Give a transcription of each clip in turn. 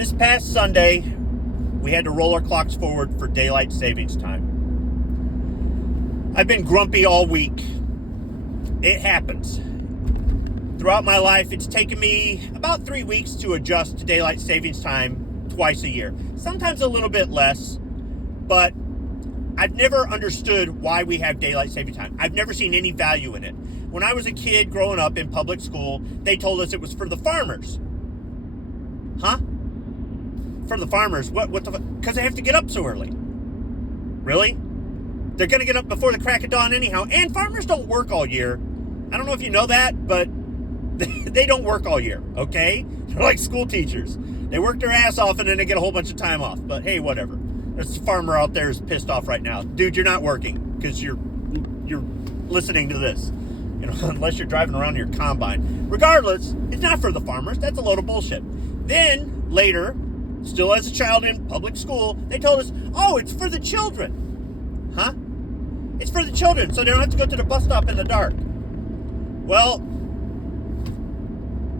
This past Sunday, we had to roll our clocks forward for daylight savings time. I've been grumpy all week. It happens. Throughout my life, it's taken me about 3 weeks to adjust to daylight savings time twice a year. Sometimes a little bit less, but I've never understood why we have daylight savings time. I've never seen any value in it. When I was a kid growing up in public school, they told us it was for the farmers. Huh? For the farmers? What the fuck? Because they have to get up so early. Really? They're going to get up before the crack of dawn anyhow. And farmers don't work all year. I don't know if you know that, but they don't work all year, okay? They're like school teachers. They work their ass off and then they get a whole bunch of time off. But hey, whatever. There's a farmer out there who's pissed off right now. Dude, you're not working because you're listening to this. You know, unless you're driving around your combine. Regardless, it's not for the farmers. That's a load of bullshit. Then, later, still as a child in public school, they told us, oh, it's for the children. Huh? It's for the children, so they don't have to go to the bus stop in the dark. Well,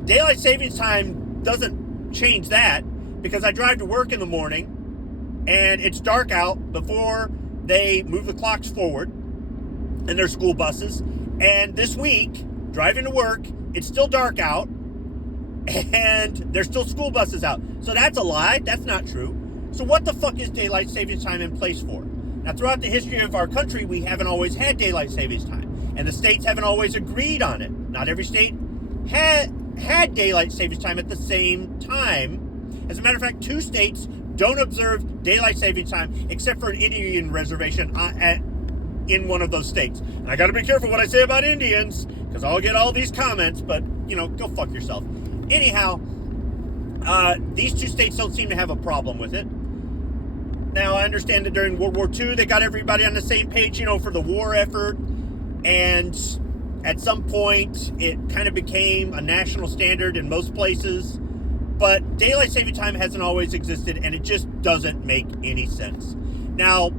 daylight savings time doesn't change that because I drive to work in the morning and it's dark out before they move the clocks forward in their school buses. And this week, driving to work, it's still dark out and there's still school buses out. So that's a lie. That's not true. So what the fuck is daylight savings time in place for? Now, throughout the history of our country, we haven't always had daylight savings time. And the states haven't always agreed on it. Not every state had daylight savings time at the same time. As a matter of fact, 2 states don't observe daylight savings time except for an Indian reservation in one of those states. And I got to be careful what I say about Indians because I'll get all these comments, but, you know, go fuck yourself. Anyhow, these 2 states don't seem to have a problem with it. Now, I understand that during World War II, they got everybody on the same page, you know, for the war effort. And at some point, it kind of became a national standard in most places. But daylight saving time hasn't always existed, and it just doesn't make any sense. Now,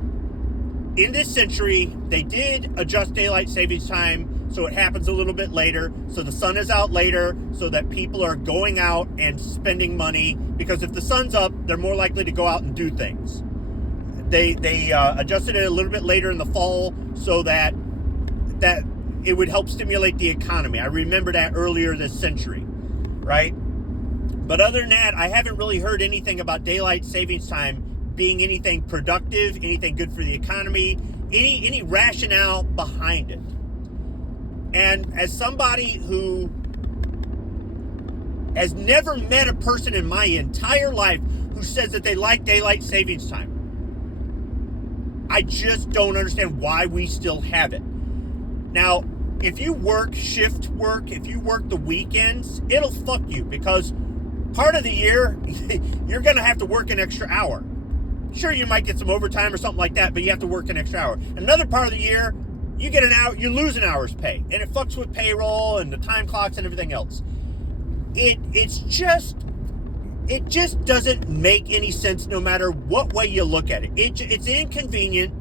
in this century, they did adjust daylight savings time so it happens a little bit later, so the sun is out later, so that people are going out and spending money, because if the sun's up, they're more likely to go out and do things. They adjusted it a little bit later in the fall so that it would help stimulate the economy. I remember that earlier this century, right? But other than that, I haven't really heard anything about daylight savings time being anything productive, anything good for the economy, any rationale behind it. And as somebody who has never met a person in my entire life who says that they like daylight savings time, I just don't understand why we still have it. Now, if you work shift work, if you work the weekends, it'll fuck you because part of the year, you're going to have to work an extra hour. Sure, you might get some overtime or something like that, but you have to work an extra hour. Another part of the year, you get an hour, you lose an hour's pay, and it fucks with payroll and the time clocks and everything else. It just doesn't make any sense no matter what way you look at it. It's inconvenient,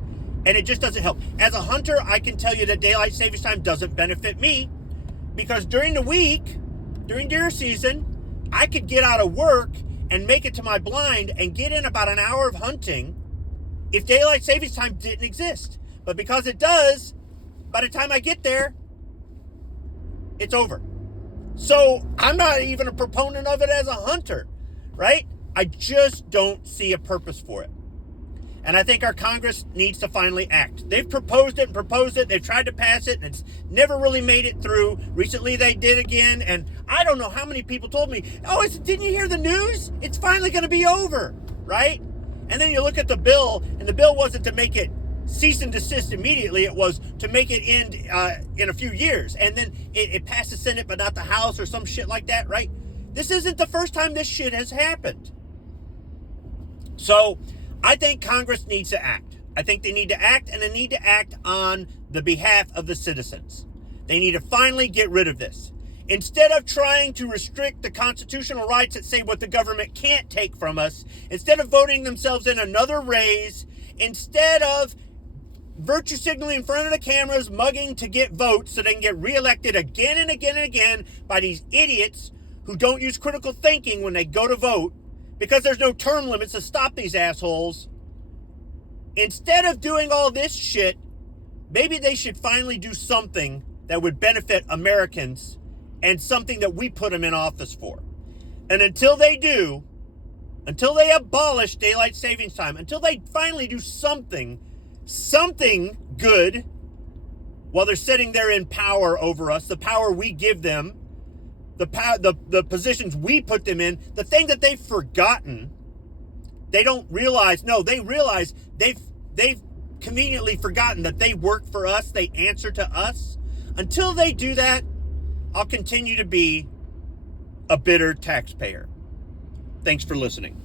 and it just doesn't help. As a hunter, I can tell you that daylight savings time doesn't benefit me because during the week, during deer season, I could get out of work and make it to my blind and get in about an hour of hunting if daylight savings time didn't exist. But because it does, by the time I get there, it's over. So I'm not even a proponent of it as a hunter, right? I just don't see a purpose for it. And I think our Congress needs to finally act. They've proposed it. They've tried to pass it, and it's never really made it through. Recently, they did again, and I don't know how many people told me, oh, didn't you hear the news? It's finally going to be over, right? And then you look at the bill, and the bill wasn't to make it cease and desist immediately. It was to make it end in a few years. And then it passed the Senate, but not the House or some shit like that, right? This isn't the first time this shit has happened. So I think Congress needs to act. I think they need to act, and they need to act on the behalf of the citizens. They need to finally get rid of this. Instead of trying to restrict the constitutional rights that say what the government can't take from us, instead of voting themselves in another raise, instead of virtue signaling in front of the cameras, mugging to get votes so they can get reelected again and again and again by these idiots who don't use critical thinking when they go to vote, because there's no term limits to stop these assholes, instead of doing all this shit, maybe they should finally do something that would benefit Americans and something that we put them in office for. And until they do, until they abolish daylight savings time, until they finally do something good while they're sitting there in power over us, the power we give them, the positions we put them in, the thing that they've forgotten, they don't realize, no, they realize they've conveniently forgotten that they work for us, they answer to us. Until they do that, I'll continue to be a bitter taxpayer. Thanks for listening.